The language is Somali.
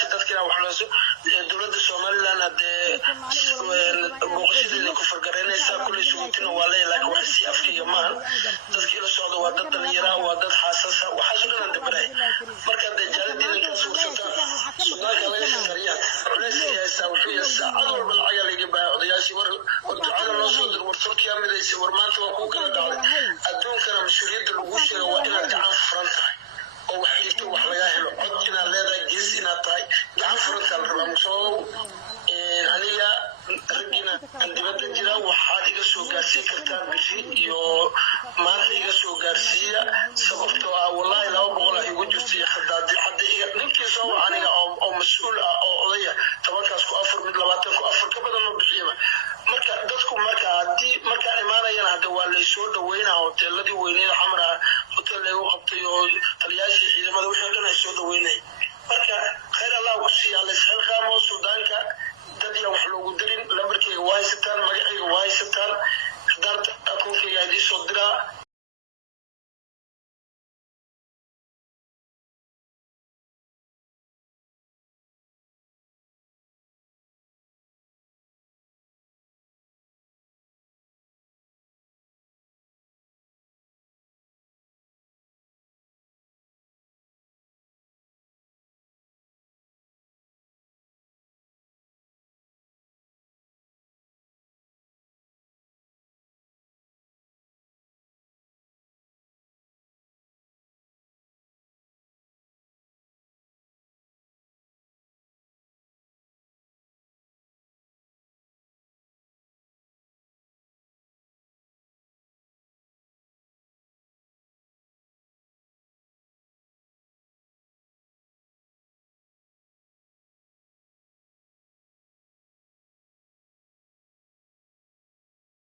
iskaashi dadkina wax la soo dowladda Soomaaliland hadee booqashada ku fargareynaysa kulli suutina waa laakiin wax si Afrika maan dadkii la socdo waa dad dhalinyaro waa dad xasaasa waxa soo dhan dabray marka dajaaladiina ka soo socota suudaanka laga shaqeeyaa rasiyaasa wuxuu saacad walba lacag laga baa odayaashii war ducada loo soo dir war Turkiya midaysa war maanta waa ku kala dhacay adduunkana mas'uuliyadda lagu sheego waa inaad gacan furan tahay oo wax xigto wax laga helo cod inaad leedahay gees inaad tahay gacan furan tahay rabaa soo aniga ragina dibadda jira waxaad iga soo gaarsiin kartaa bishi iyo maanta iga soo gaarsiiya sababtoo ah wallahi 200 igu jirtay hadda iga ninkii soo aniga oo mas'uul ah oo odaya tabankaas ku 4 mid 20 ku 4 ka badan ma bixiyo marka dadku marka hadii marka imaanayaan hadda waa la soo dhaweynaa hoteeladii weyneed xamra hotel lagu qabtay oo taliyaashii ciidamada wixii dhan ay soo dhaweynay